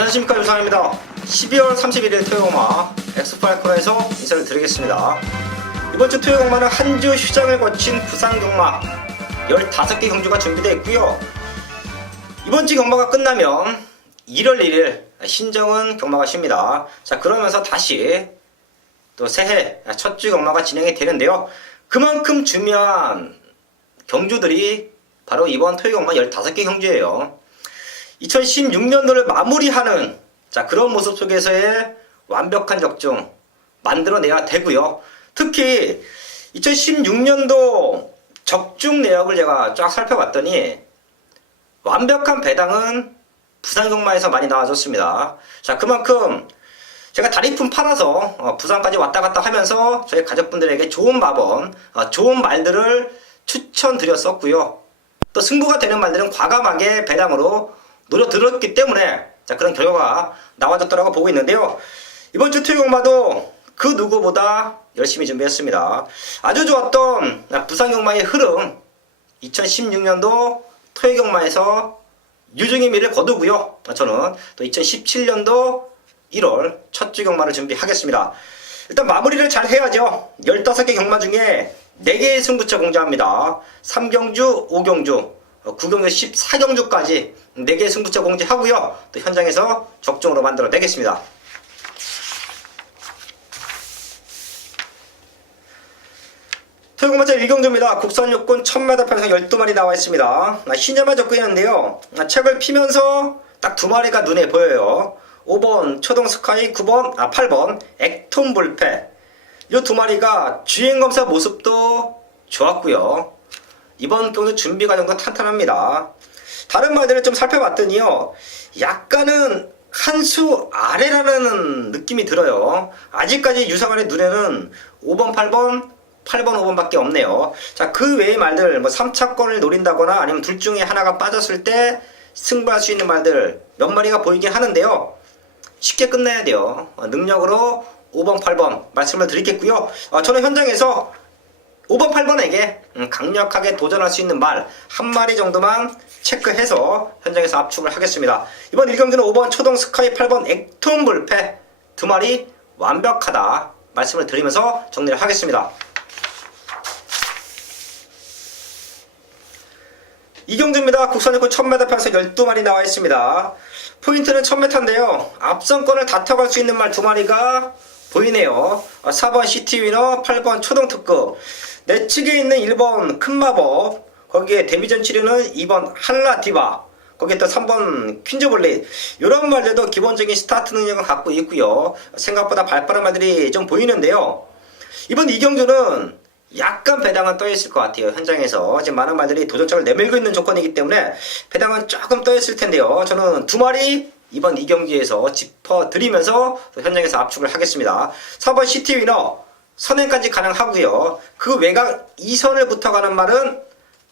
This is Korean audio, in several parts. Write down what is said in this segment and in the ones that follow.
안녕하십니까, 유상입니다. 12월 31일 토요일마 엑스파이커에서 인사를 드리겠습니다. 이번주 토요일마는 한 주 휴장을 거친 부산 경마 15개 경주가 준비되어 있고요. 이번주 경마가 끝나면 1월 1일 신정은 경마가 쉽니다. 자, 그러면서 다시 또 새해 첫 주 경마가 진행이 되는데요. 그만큼 중요한 경주들이 바로 이번 토요일 경마 15개 경주예요. 2016년도를 마무리하는 그런 모습 속에서의 완벽한 적중 만들어내야 되고요. 특히 2016년도 적중 내역을 제가 쫙 살펴봤더니 완벽한 배당은 부산 경마에서 많이 나와줬습니다. 자, 그만큼 제가 다리품 팔아서 부산까지 왔다 갔다 하면서 저희 가족분들에게 좋은 마번, 좋은 말들을 추천드렸었고요. 또 승부가 되는 말들은 과감하게 배당으로 노려들었기 때문에 그런 결과가 나와줬더라고 보고 있는데요. 이번 주 토요 경마도 그 누구보다 열심히 준비했습니다. 아주 좋았던 부산 경마의 흐름 2016년도 토요 경마에서 유중의 미를 거두고요. 저는 또 2017년도 1월 첫 주 경마를 준비하겠습니다. 일단 마무리를 잘 해야죠. 15개 경마 중에 4개의 승부처 공지합니다. 3경주, 5경주, 9경주, 14경주까지 4개의 승부처 공지하고요. 또 현장에서 적중으로 만들어내겠습니다. 토요일마자 1경주입니다. 국산 육군 1000m 편성 12마리 나와 있습니다. 신자만 적고 있는데요. 책을 피면서 딱 2마리가 눈에 보여요. 5번 초동 스카이, 8번 액톤 불패. 이 2마리가 주행검사 모습도 좋았고요. 이번 경주 준비 과정도 탄탄합니다. 다른 말들을 좀 살펴봤더니요, 약간은 한 수 아래라는 느낌이 들어요. 아직까지 유상한의 눈에는 5번, 8번, 5번밖에 없네요. 자, 그 외의 말들, 3차권을 노린다거나 아니면 둘 중에 하나가 빠졌을 때 승부할 수 있는 말들 몇 마리가 보이긴 하는데요. 쉽게 끝내야 돼요. 능력으로 5번, 8번 말씀을 드리겠고요. 저는 현장에서 5번, 8번에게 강력하게 도전할 수 있는 말 한 마리 정도만 체크해서 현장에서 압축을 하겠습니다. 이번 1경주는 5번 초동 스카이, 8번 액톤 불패 2마리 완벽하다 말씀을 드리면서 정리를 하겠습니다. 2경주입니다. 국산육군 1000m 편성 12마리 나와 있습니다. 포인트는 1000m인데요. 앞선권을 다 타갈 수 있는 말 2마리가 보이네요. 4번 시티위너, 8번 초동특급, 내측에 있는 1번 큰마법, 거기에 데뷔전 치료는 2번 한라디바, 거기에 또 3번 퀸즈블레이드. 이런 말들도 기본적인 스타트 능력을 갖고 있고요. 생각보다 발빠른 말들이 좀 보이는데요. 이번 2경주는 약간 배당은 떠있을 것 같아요. 현장에서 지금 많은 말들이 도전장을 내밀고 있는 조건이기 때문에 배당은 조금 떠있을 텐데요. 저는 2마리 이번 2경기에서 짚어드리면서 현장에서 압축을 하겠습니다. 4번 시티위너 선행까지 가능하고요. 그 외곽 2선을 붙어가는 말은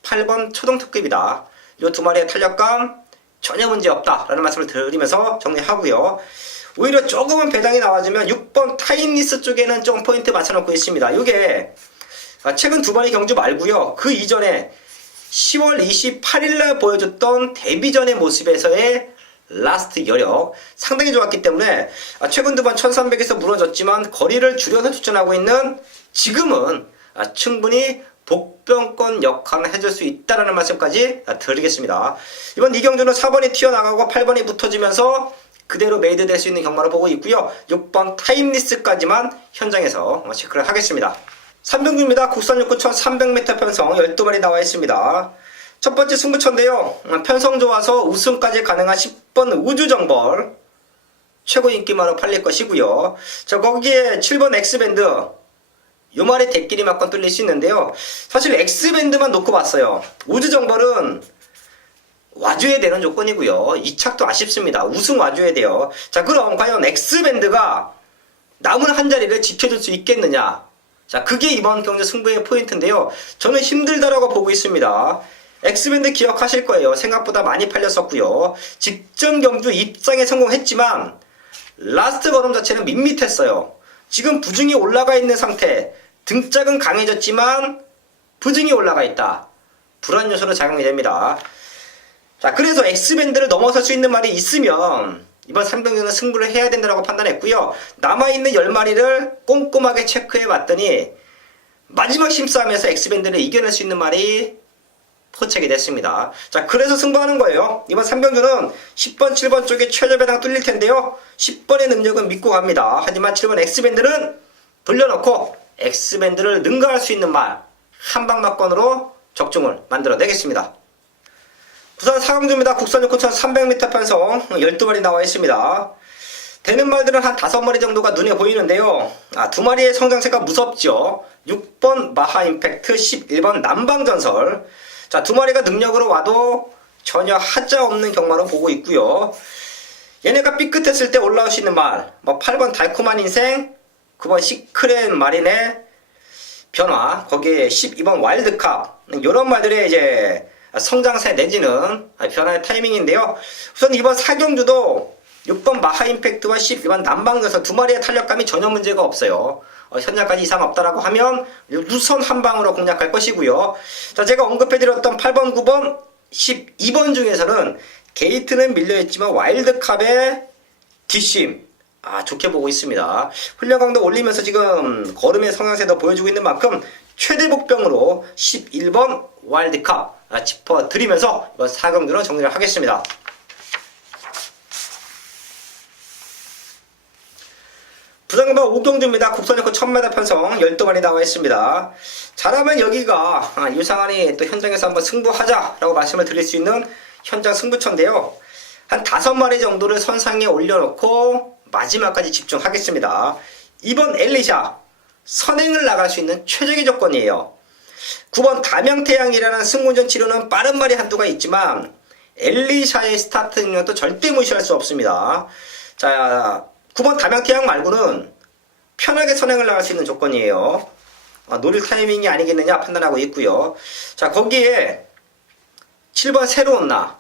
8번 초동특급이다. 이 2마리의 탄력감 전혀 문제없다라는 말씀을 드리면서 정리하고요. 오히려 조금은 배당이 나와주면 6번 타임리스 쪽에는 좀 포인트 맞춰놓고 있습니다. 이게 최근 2마리 경주 말고요. 그 이전에 10월 28일날 보여줬던 데뷔전의 모습에서의 라스트 여력 상당히 좋았기 때문에 최근 2번 1300에서 무너졌지만 거리를 줄여서 추천하고 있는 지금은 충분히 복병권 역할을 해줄 수 있다는 말씀까지 드리겠습니다. 이번 2경주는 4번이 튀어나가고 8번이 붙어지면서 그대로 메이드 될 수 있는 경마로 보고 있고요. 6번 타임리스까지만 현장에서 체크를 하겠습니다. 3경주입니다. 국산 육군 1300m 편성 12마리 나와 있습니다. 첫 번째 승부처인데요. 편성 좋아서 우승까지 가능한 10번 우주정벌 최고 인기마로 팔릴 것이고요. 자, 거기에 7번 엑스밴드 요 말이 대끼리 맞건 뚫릴 수 있는데요. 사실 엑스밴드만 놓고 봤어요. 우주정벌은 와줘야 되는 조건이고요. 이 착도 아쉽습니다. 우승 와줘야 돼요. 자, 그럼 과연 엑스밴드가 남은 한 자리를 지켜줄 수 있겠느냐. 자, 그게 이번 경주 승부의 포인트인데요. 저는 힘들다라고 보고 있습니다. 엑스밴드 기억하실 거예요. 생각보다 많이 팔렸었고요. 직전 경주 입상에 성공했지만 라스트 걸음 자체는 밋밋했어요. 지금 부중이 올라가 있는 상태. 등짝은 강해졌지만 부중이 올라가 있다. 불안 요소로 작용이 됩니다. 자, 그래서 X밴드를 넘어설 수 있는 말이 있으면 이번 3경기는 승부를 해야 된다고 판단했고요. 남아있는 10마리를 꼼꼼하게 체크해 봤더니 마지막 심싸움에서 엑스밴드를 이겨낼 수 있는 말이 포착이 됐습니다. 자, 그래서 승부하는 거예요. 이번 3경주는 10번, 7번 쪽에 최저 배당 뚫릴 텐데요. 10번의 능력은 믿고 갑니다. 하지만 7번 엑스밴드는 돌려놓고 엑스밴드를 능가할 수 있는 말 한방막건으로 적중을 만들어내겠습니다. 부산 사강주입니다. 국산 6,300m 편성 12마리 나와 있습니다. 되는 말들은 한 5마리 정도가 눈에 보이는데요. 2마리의 성장세가 무섭죠. 6번 마하 임팩트, 11번 남방전설. 자, 2마리가 능력으로 와도 전혀 하자 없는 경마로 보고 있고요. 얘네가 삐끗했을 때 올라올 수 있는 말, 8번 달콤한 인생, 9번 시크릿 마린의 변화, 거기에 12번 와일드캅, 이런 말들의 이제 성장세 내지는 변화의 타이밍인데요. 우선 이번 4경주도 6번 마하 임팩트와 12번 남방전설 2마리의 탄력감이 전혀 문제가 없어요. 현장까지 이상 없다라고 하면 우선 한 방으로 공략할 것이고요. 자, 제가 언급해드렸던 8번, 9번, 12번 중에서는 게이트는 밀려있지만 와일드캅의 뒷심 좋게 보고 있습니다. 훈련 강도 올리면서 지금 걸음의 성장세도 보여주고 있는 만큼 최대 복병으로 11번 와일드캅 짚어드리면서 이번 4경주는 정리를 하겠습니다. 부산금방 5경주입니다. 국선여권 1000m 편성 12마리 나와 있습니다. 잘하면 여기가 유상한이 또 현장에서 한번 승부하자라고 말씀을 드릴 수 있는 현장 승부처인데요. 한 5마리 정도를 선상에 올려놓고 마지막까지 집중하겠습니다. 이번 엘리샤 선행을 나갈 수 있는 최적의 조건이에요. 9번 담양태양이라는 승무전 치료는 빠른 말이 한두가 있지만 엘리샤의 스타트 능력도 절대 무시할 수 없습니다. 자, 9번 담양태양 말고는 편하게 선행을 나갈 수 있는 조건이에요. 노릴 타이밍이 아니겠느냐 판단하고 있고요. 자, 거기에 7번 새로운 나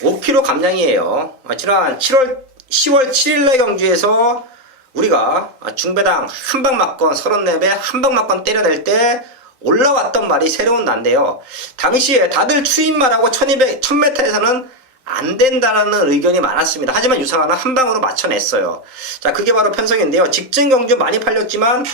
5kg 감량이에요. 지난 10월 7일날 경주에서 우리가 중배당 한방막건 34배 한방막건 때려낼 때 올라왔던 말이 새로운 난데요. 당시에 다들 추임말하고 1000m에서는 안 된다라는 의견이 많았습니다. 하지만 유상한은 한 방으로 맞춰냈어요. 자, 그게 바로 편성인데요. 직전 경주 많이 팔렸지만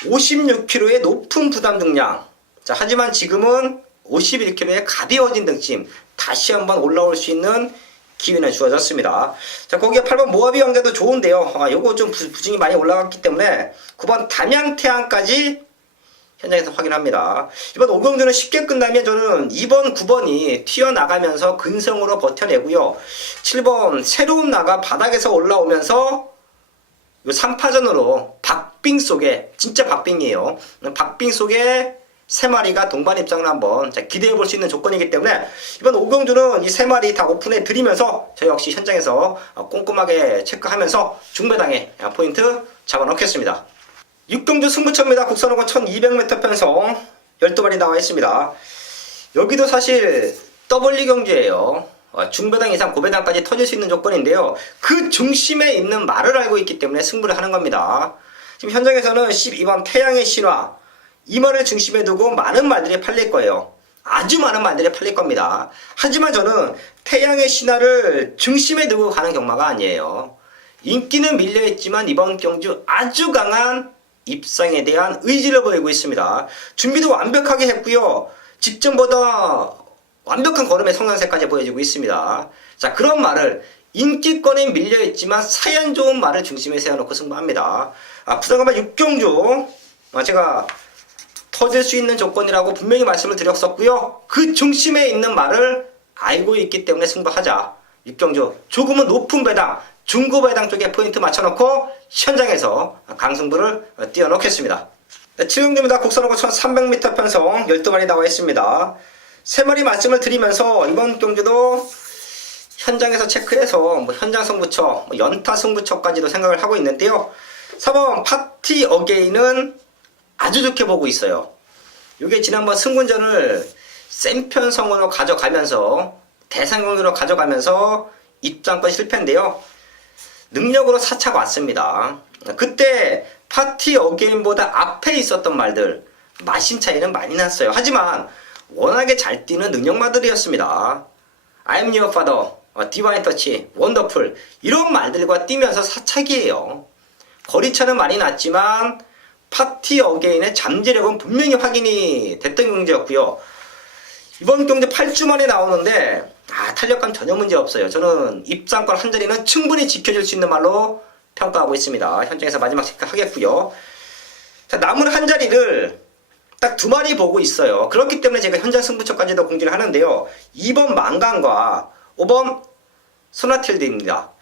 56kg의 높은 부담 중량. 자, 하지만 지금은 51kg의 가벼워진 등짐. 다시 한번 올라올 수 있는 기회는 주어졌습니다. 자, 거기에 8번 모하비 왕자도 좋은데요. 요거 좀 부진이 많이 올라갔기 때문에 9번 담양태양까지 현장에서 확인합니다. 이번 5경주는 쉽게 끝나면 저는 2번, 9번이 튀어나가면서 근성으로 버텨내고요. 7번 새로운 나가 바닥에서 올라오면서 요 3파전으로 박빙 속에, 진짜 박빙이에요. 박빙 속에 3마리가 동반 입장을 한번 기대해 볼 수 있는 조건이기 때문에 이번 5경주는 이 3마리 다 오픈해 드리면서 저 역시 현장에서 꼼꼼하게 체크하면서 중배당에 포인트 잡아놓겠습니다. 6경주 승부처입니다. 국선호권 1200m 편성 12마리 나와 있습니다. 여기도 사실 더블리 경주예요. 중배당 이상 고배당까지 터질 수 있는 조건인데요. 그 중심에 있는 말을 알고 있기 때문에 승부를 하는 겁니다. 지금 현장에서는 12번 태양의 신화 이 말을 중심에 두고 많은 말들이 팔릴 거예요. 아주 많은 말들이 팔릴 겁니다. 하지만 저는 태양의 신화를 중심에 두고 가는 경마가 아니에요. 인기는 밀려있지만 이번 경주 아주 강한 입상에 대한 의지를 보이고 있습니다. 준비도 완벽하게 했고요. 직전보다 완벽한 걸음의 성장세까지 보여주고 있습니다. 자, 그런 말을 인기권에 밀려있지만 사연 좋은 말을 중심에 세워놓고 승부합니다. 부산금방 6경주 제가 터질 수 있는 조건이라고 분명히 말씀을 드렸었고요. 그 중심에 있는 말을 알고 있기 때문에 승부하자. 6경주 조금은 높은 배당 중고 배당 쪽에 포인트 맞춰놓고 현장에서 강승부를 띄워놓겠습니다. 7경주입니다. 국선호권 1300m 편성 12마리 나와 있습니다. 3마리 말씀을 드리면서 이번 경주도 현장에서 체크해서 현장 승부처, 연타 승부처까지도 생각을 하고 있는데요. 4번 파티 어게인은 아주 좋게 보고 있어요. 이게 지난번 승군전을 센 편성으로 가져가면서 대상경기로 가져가면서 입장권 실패인데요. 능력으로 사차가 왔습니다. 그때 파티 어게인보다 앞에 있었던 말들 마신 차이는 많이 났어요. 하지만 워낙에 잘 뛰는 능력마들이었습니다. I'm your father, 디바인 터치, 원더풀 이런 말들과 뛰면서 사착이에요. 거리차는 많이 났지만 파티 어게인의 잠재력은 분명히 확인이 됐던 경기였고요. 이번 경기 8주 만에 나오는데 탄력감 전혀 문제 없어요. 저는 입상권 한 자리는 충분히 지켜줄 수 있는 말로 평가하고 있습니다. 현장에서 마지막 체크하겠고요. 자, 남은 한 자리를 딱 두 마리 보고 있어요. 그렇기 때문에 제가 현장 승부처까지도 공지를 하는데요. 2번 만강과 5번 소나틸드입니다.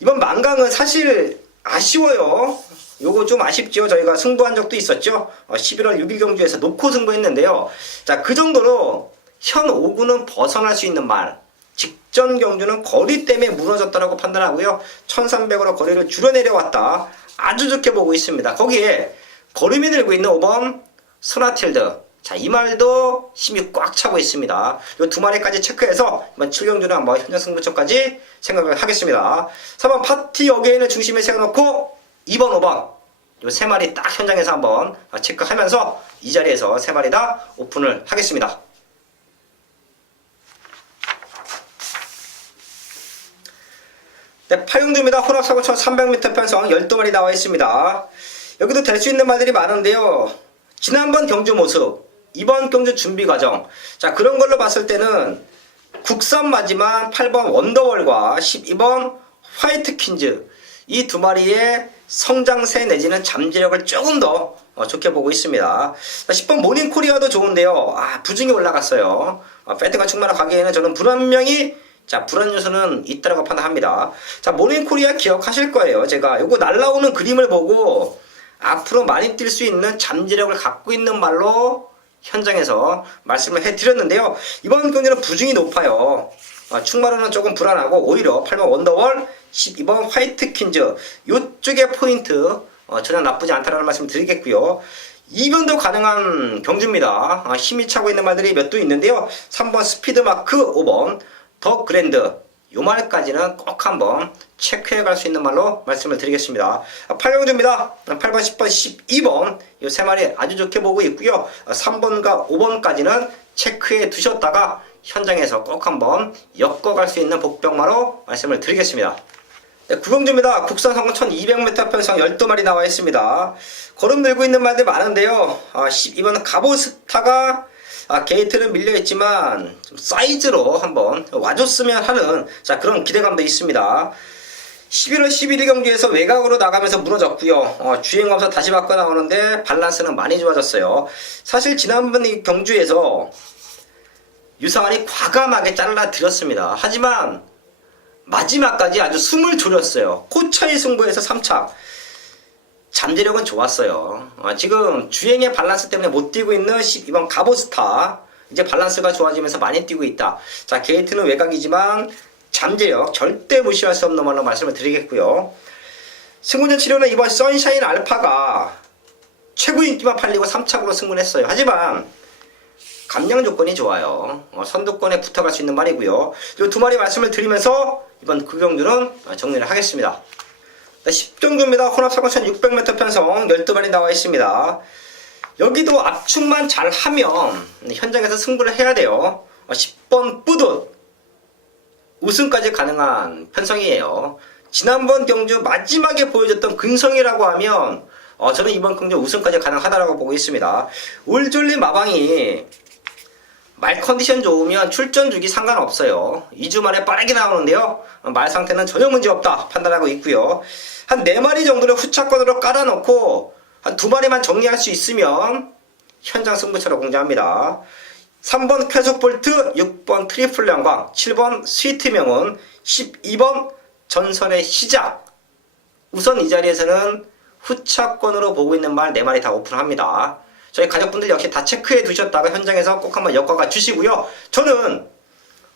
이번 만강은 사실 아쉬워요. 요거 좀 아쉽죠. 저희가 승부한 적도 있었죠. 11월 6일 경주에서 놓고 승부했는데요. 자, 그 정도로 현 5구는 벗어날 수 있는 말. 직전 경주는 거리 때문에 무너졌다고 판단하고요. 1300으로 거리를 줄여내려왔다. 아주 좋게 보고 있습니다. 거기에 걸음이 들고 있는 5번 소나틸드. 자, 이 말도 힘이 꽉 차고 있습니다. 이 두 마리까지 체크해서 이번 7경주는 한번 현장 승부처까지 생각을 하겠습니다. 3번 파티 어게인을 중심에 세워놓고 2번, 5번 이 세 마리 딱 현장에서 한번 체크하면서 이 자리에서 세 마리 다 오픈을 하겠습니다. 네, 8경주입니다. 혼합사고 1300m 편성 12마리 나와 있습니다. 여기도 될 수 있는 말들이 많은데요. 지난번 경주 모습, 이번 경주 준비 과정, 자, 그런 걸로 봤을 때는 국산 마지막 8번 원더월과 12번 화이트 퀸즈 이 두 마리의 성장세 내지는 잠재력을 조금 더 좋게 보고 있습니다. 자, 10번 모닝코리아도 좋은데요. 부중이 올라갔어요. 배트가 충만한 가격에는 저는 분명히 불안 요소는 있다고 판단합니다. 자, 모닝코리아 기억하실 거예요. 제가 요거 날라오는 그림을 보고 앞으로 많이 뛸 수 있는 잠재력을 갖고 있는 말로 현장에서 말씀을 해드렸는데요. 이번 경기는 부중이 높아요. 충마로는 조금 불안하고 오히려 8번 원더월, 12번 화이트 퀸즈 이쪽의 포인트 전혀 나쁘지 않다는 말씀을 드리겠고요. 이변도 가능한 경주입니다. 힘이 차고 있는 말들이 몇 도 있는데요. 3번 스피드마크, 5번 더 그랜드 요 말까지는 꼭 한번 체크해 갈 수 있는 말로 말씀을 드리겠습니다. 8경주입니다. 8번, 10번, 12번 이 세 마리 아주 좋게 보고 있고요. 3번과 5번까지는 체크해 두셨다가 현장에서 꼭 한번 엮어갈 수 있는 복병마로 말씀을 드리겠습니다. 네, 9경주입니다. 국산 성공 1200m 편성 12마리 나와 있습니다. 걸음 들고 있는 말들 많은데요. 12번 가보스타가 게이트는 밀려있지만 좀 사이즈로 한번 와줬으면 하는 그런 기대감도 있습니다. 11월 11일 경기에서 외곽으로 나가면서 무너졌고요. 주행검사 다시 바꿔 나오는데 밸런스는 많이 좋아졌어요. 사실 지난번 이 경주에서 유상환이 과감하게 잘라들었습니다. 하지만 마지막까지 아주 숨을 졸였어요. 코차이 승부에서 3착. 잠재력은 좋았어요. 지금 주행의 밸런스 때문에 못 뛰고 있는 12번 가보스타. 이제 밸런스가 좋아지면서 많이 뛰고 있다. 자, 게이트는 외곽이지만 잠재력 절대 무시할 수 없는 말로 말씀을 드리겠고요. 승부전 치료는 이번 선샤인 알파가 최고 인기만 팔리고 3착으로 승부했어요. 하지만 감량 조건이 좋아요. 선두권에 붙어갈 수 있는 말이고요. 이 두 마리 말씀을 드리면서 이번 그 경주는 정리를 하겠습니다. 10경주입니다. 혼합사고 1600m 편성 12마리 나와 있습니다. 여기도 압축만 잘하면 현장에서 승부를 해야 돼요. 10번 뿌듯 우승까지 가능한 편성이에요. 지난번 경주 마지막에 보여줬던 근성이라고 하면 저는 이번 경주 우승까지 가능하다고 보고 있습니다. 울졸린 마방이 말 컨디션 좋으면 출전 주기 상관없어요. 2주 만에 빠르게 나오는데요. 말 상태는 전혀 문제없다 판단하고 있고요. 한 4마리 정도를 후차권으로 깔아놓고 한 2마리만 정리할 수 있으면 현장 승부처로 공개합니다. 3번 쾌속볼트, 6번 트리플 영광, 7번 스위트 명운, 12번 전설의 시작. 우선 이 자리에서는 후차권으로 보고 있는 말 4마리 다 오픈합니다. 저희 가족분들 역시 다 체크해 두셨다가 현장에서 꼭 한번 엮어가 주시고요. 저는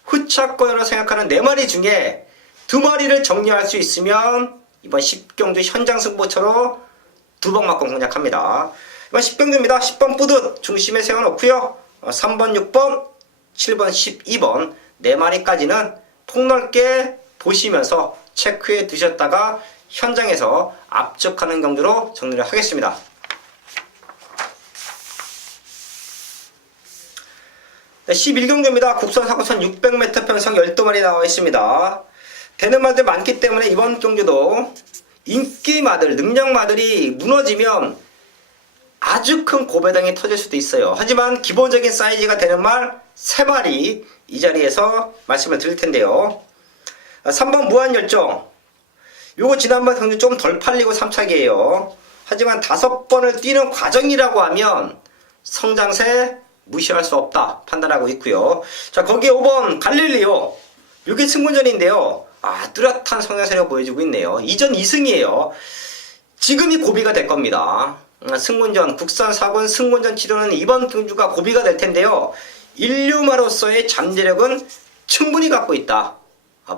후차권으로 생각하는 4마리 중에 2마리를 정리할 수 있으면 이번 10경주 현장 승부처로 2번만큼 공략합니다. 이번 10경주입니다. 10번 뿌듯 중심에 세워놓고요. 3번, 6번, 7번, 12번 4마리까지는 폭넓게 보시면서 체크해 두셨다가 현장에서 압축하는 경주로 정리를 하겠습니다. 11경주입니다. 국선 사고선 600m 편성 12마리 나와 있습니다. 되는 말들 많기 때문에 이번 경주도 인기마들, 능력마들이 무너지면 아주 큰 고배당이 터질 수도 있어요. 하지만 기본적인 사이즈가 되는 말 3마리 이 자리에서 말씀을 드릴 텐데요. 3번 무한열정. 요거 지난번 경주 좀 덜 팔리고 3차기예요. 하지만 5번을 뛰는 과정이라고 하면 성장세 무시할 수 없다 판단하고 있고요. 자, 거기에 5번 갈릴리오. 요게 승군전인데요. 뚜렷한 성장세를 보여주고 있네요. 이전 2승이에요. 지금이 고비가 될 겁니다. 승군전, 국산 4군 승군전 치료는 이번 경주가 고비가 될 텐데요. 인류마로서의 잠재력은 충분히 갖고 있다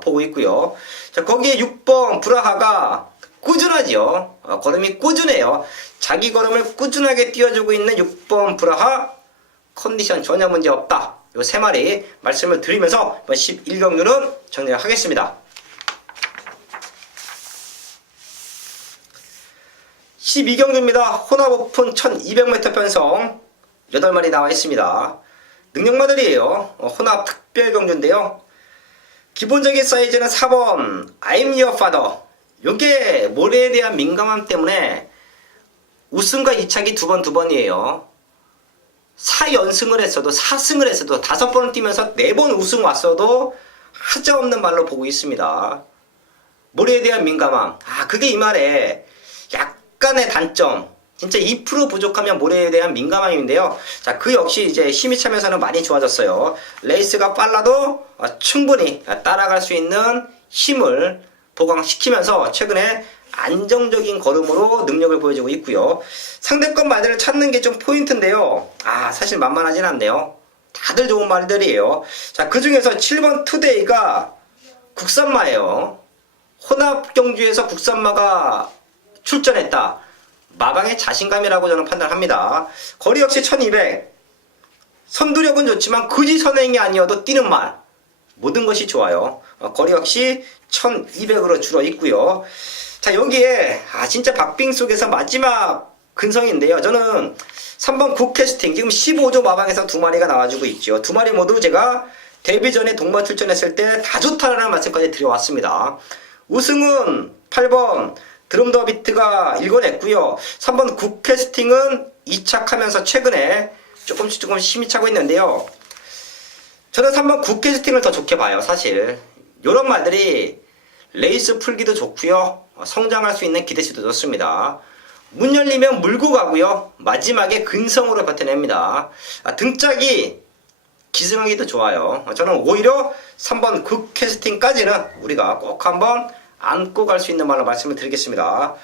보고 있고요. 자, 거기에 6번 브라하가 꾸준하죠. 걸음이 꾸준해요. 자기 걸음을 꾸준하게 띄워주고 있는 6번 브라하 컨디션 전혀 문제 없다. 요 3마리 말씀을 드리면서 11경주는 정리를 하겠습니다. 12경주입니다. 혼합 오픈 1200m 편성 8마리 나와 있습니다. 능력마들이에요. 혼합 특별 경주인데요. 기본적인 사이즈는 4번 I'm your father. 요게 모래에 대한 민감함 때문에 우승과 2차기 2번이에요. 4연승을 했어도 4승을 했어도 5번을 뛰면서 4번 우승 왔어도 하자없는 말로 보고 있습니다. 모래에 대한 민감함. 그게 이 말에 약간의 단점. 진짜 2% 부족하면 모래에 대한 민감함인데요. 자, 그 역시 이제 힘이 차면서는 많이 좋아졌어요. 레이스가 빨라도 충분히 따라갈 수 있는 힘을 보강시키면서 최근에 안정적인 걸음으로 능력을 보여주고 있고요. 상대권 말들을 찾는 게 좀 포인트인데요. 사실 만만하진 않네요. 다들 좋은 말들이에요. 자, 그 중에서 7번 투데이가 국산마예요. 혼합 경주에서 국산마가 출전했다. 마방의 자신감이라고 저는 판단합니다. 거리 역시 1200. 선두력은 좋지만 굳이 선행이 아니어도 뛰는 말. 모든 것이 좋아요. 거리 역시 1200으로 줄어 있고요. 자, 여기에 진짜 박빙 속에서 마지막 근성인데요. 저는 3번 굿캐스팅 지금 15조 마방에서 2마리가 나와주고 있죠. 2마리 모두 제가 데뷔 전에 동반 출전했을 때 다 좋다라는 말씀까지 드려왔습니다. 우승은 8번 드럼더 비트가 일궈냈고요. 3번 굿캐스팅은 이착하면서 최근에 조금씩 힘이 차고 있는데요. 저는 3번 굿캐스팅을 더 좋게 봐요. 사실 이런 말들이 레이스 풀기도 좋고요. 성장할 수 있는 기대치도 좋습니다. 문 열리면 물고 가고요. 마지막에 근성으로 버텨냅니다. 등짝이 기승하기도 좋아요. 저는 오히려 3번 굿캐스팅까지는 우리가 꼭 한번 안고 갈 수 있는 말로 말씀을 드리겠습니다.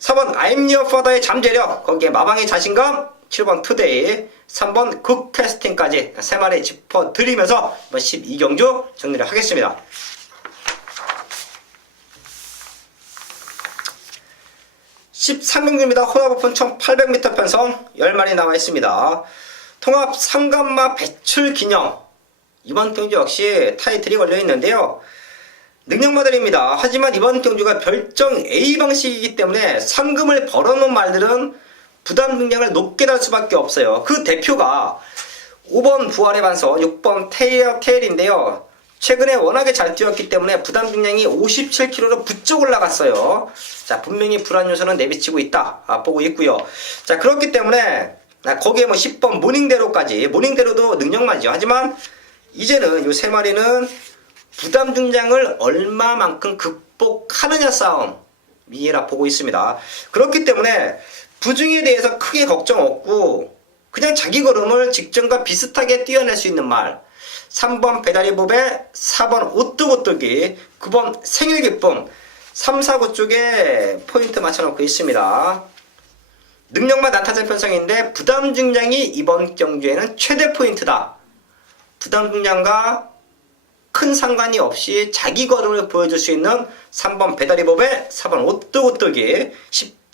4번 I'm your father의 잠재력, 거기에 마방의 자신감, 7번 투데이, 3번 굿캐스팅까지 3마리 짚어드리면서 12경주 정리를 하겠습니다. 13경주입니다. 혼합 오픈 1800m 편성 10마리 나와 있습니다. 통합 상간마 배출 기념. 이번 경주 역시 타이틀이 걸려 있는데요. 능력마들입니다. 하지만 이번 경주가 별정 A 방식이기 때문에 상금을 벌어놓은 말들은 부담 능력을 높게 달 수밖에 없어요. 그 대표가 5번 부활의 반석, 6번 테일인데요. 최근에 워낙에 잘 뛰었기 때문에 부담 중량이 57kg로 부쩍 올라갔어요. 자, 분명히 불안 요소는 내비치고 있다 보고 있고요. 자, 그렇기 때문에 거기에 10번 모닝대로도 능력마죠. 하지만 이제는 요 3마리는 부담 중량을 얼마만큼 극복하느냐 싸움이라 보고 있습니다. 그렇기 때문에 부중에 대해서 크게 걱정 없고 그냥 자기 걸음을 직전과 비슷하게 뛰어낼 수 있는 말. 3번 배다리보배, 4번 오뚜고뚜기, 9번 생일기쁨, 3, 4, 9 쪽에 포인트 맞춰놓고 있습니다. 능력만 난타전 편성인데 부담 중량이 이번 경주에는 최대 포인트다. 부담 중량과 큰 상관이 없이 자기 걸음을 보여줄 수 있는 3번 배다리보배, 4번 오뚜고뚜기,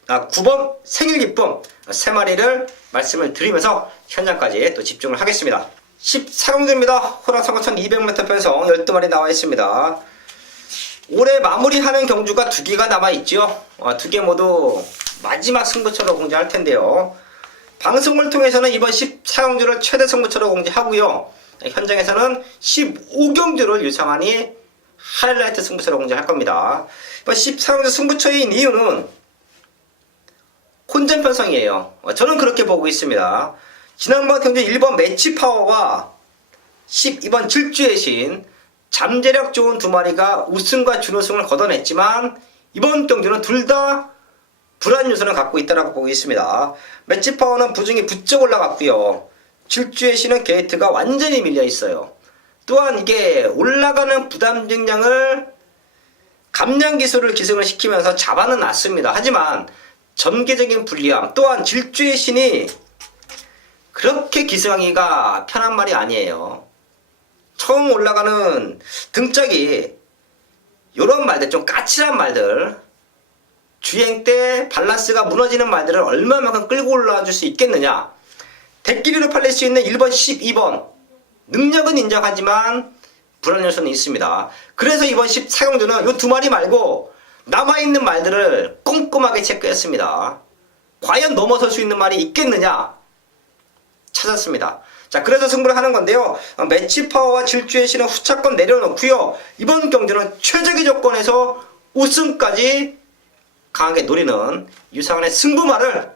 9번 생일기쁨 3마리를 말씀을 드리면서 현장까지 또 집중을 하겠습니다. 14경주입니다. 호랑상어 1200m 편성 12마리 나와 있습니다. 올해 마무리하는 경주가 2개가 남아있죠. 2개 모두 마지막 승부처로 공지할 텐데요. 방송을 통해서는 이번 14경주를 최대 승부처로 공지하고요. 현장에서는 15경주를 유상환이 하이라이트 승부처로 공개할 겁니다. 14경주 승부처인 이유는 혼전 편성이에요. 저는 그렇게 보고 있습니다. 지난번 경주 1번 매치 파워와 12번 질주의 신, 잠재력 좋은 두 마리가 우승과 준우승을 거둬냈지만 이번 경주는 둘 다 불안 요소를 갖고 있다고 보고 있습니다. 매치 파워는 부중이 부쩍 올라갔고요. 질주의 신은 게이트가 완전히 밀려 있어요. 또한 이게 올라가는 부담 증량을 감량 기술을 기승을 시키면서 잡아는 놨습니다. 하지만 전개적인 불리함, 또한 질주의 신이 그렇게 기승하기가 편한 말이 아니에요. 처음 올라가는 등짝이 요런 말들, 좀 까칠한 말들, 주행 때 밸런스가 무너지는 말들을 얼마만큼 끌고 올라와 줄 수 있겠느냐. 대끼리로 팔릴 수 있는 1번, 12번 능력은 인정하지만 불안 요소는 있습니다. 그래서 이번 14경주는 요 두 마리 말고 남아있는 말들을 꼼꼼하게 체크했습니다. 과연 넘어설 수 있는 말이 있겠느냐 찾았습니다. 자, 그래서 승부를 하는 건데요. 매치 파워와 질주의 신은 후차권 내려놓고요. 이번 경주는 최적의 조건에서 우승까지 강하게 노리는 유상환의 승부말을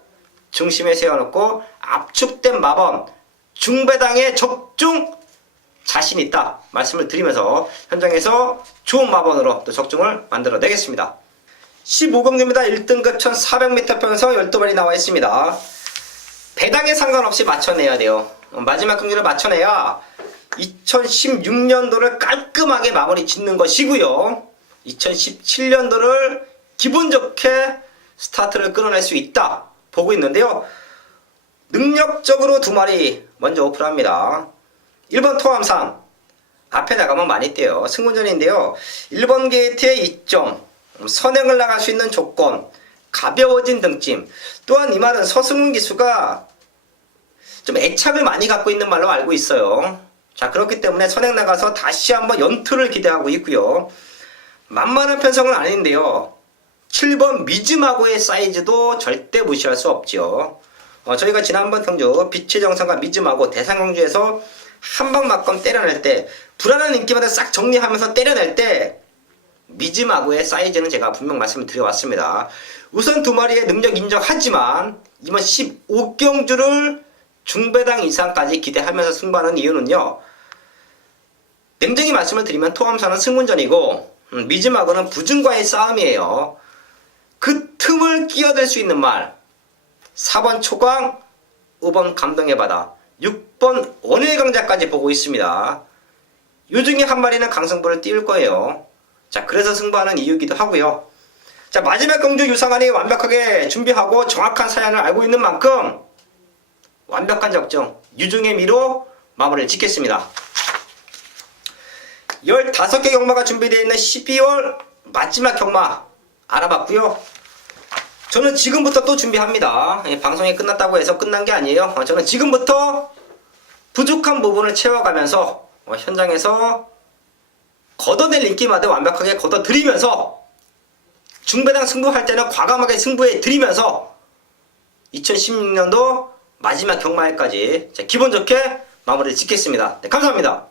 중심에 세워놓고 압축된 마번 중배당에 적중 자신 있다 말씀을 드리면서 현장에서 좋은 마번으로 또 적중을 만들어내겠습니다. 15경주입니다. 1등급 1400m 편성 12마리 나와 있습니다. 배당에 상관없이 맞춰내야 돼요. 마지막 경주를 맞춰내야 2016년도를 깔끔하게 마무리 짓는 것이고요. 2017년도를 기분 좋게 스타트를 끌어낼 수 있다 보고 있는데요. 능력적으로 두 마리 먼저 오픈합니다. 1번 토함산 앞에 나가면 많이 뛰어요. 승군전인데요. 1번 게이트의 2점, 선행을 나갈 수 있는 조건, 가벼워진 등짐, 또한 이 말은 서승훈 기수가 좀 애착을 많이 갖고 있는 말로 알고 있어요. 자, 그렇기 때문에 선행 나가서 다시 한번 연투를 기대하고 있고요. 만만한 편성은 아닌데요. 7번 미즈마고의 사이즈도 절대 무시할 수 없죠. 저희가 지난번 경주 빛의 정상과 미즈마고 대상경주에서 한방 맞건 때려낼 때 불안한 인기마다 싹 정리하면서 때려낼 때 미즈마고의 사이즈는 제가 분명 말씀을 드려왔습니다. 우선 두 마리의 능력 인정하지만 이번 15경주를 중배당 이상까지 기대하면서 승부하는 이유는요. 냉정히 말씀을 드리면 토함산은 승문전이고 미즈마고는 부중과의 싸움이에요. 그 틈을 끼어들 수 있는 말 4번 초광, 5번 감동의 바다, 6번 원효의 강자까지 보고 있습니다. 요 중에 한 마리는 강승부를 띄울 거예요. 자, 그래서 승부하는 이유기도 하고요. 자, 마지막 경주 유상환이 완벽하게 준비하고 정확한 사연을 알고 있는 만큼 완벽한 적정, 유중의 미로 마무리를 짓겠습니다. 15개 경마가 준비되어 있는 12월 마지막 경마 알아봤고요. 저는 지금부터 또 준비합니다. 방송이 끝났다고 해서 끝난 게 아니에요. 저는 지금부터 부족한 부분을 채워가면서 현장에서 걷어낼 인기마다 완벽하게 걷어들이면서 중배당 승부할 때는 과감하게 승부해 드리면서 2016년도 마지막 경마일까지 기분 좋게 마무리를 짓겠습니다. 네, 감사합니다.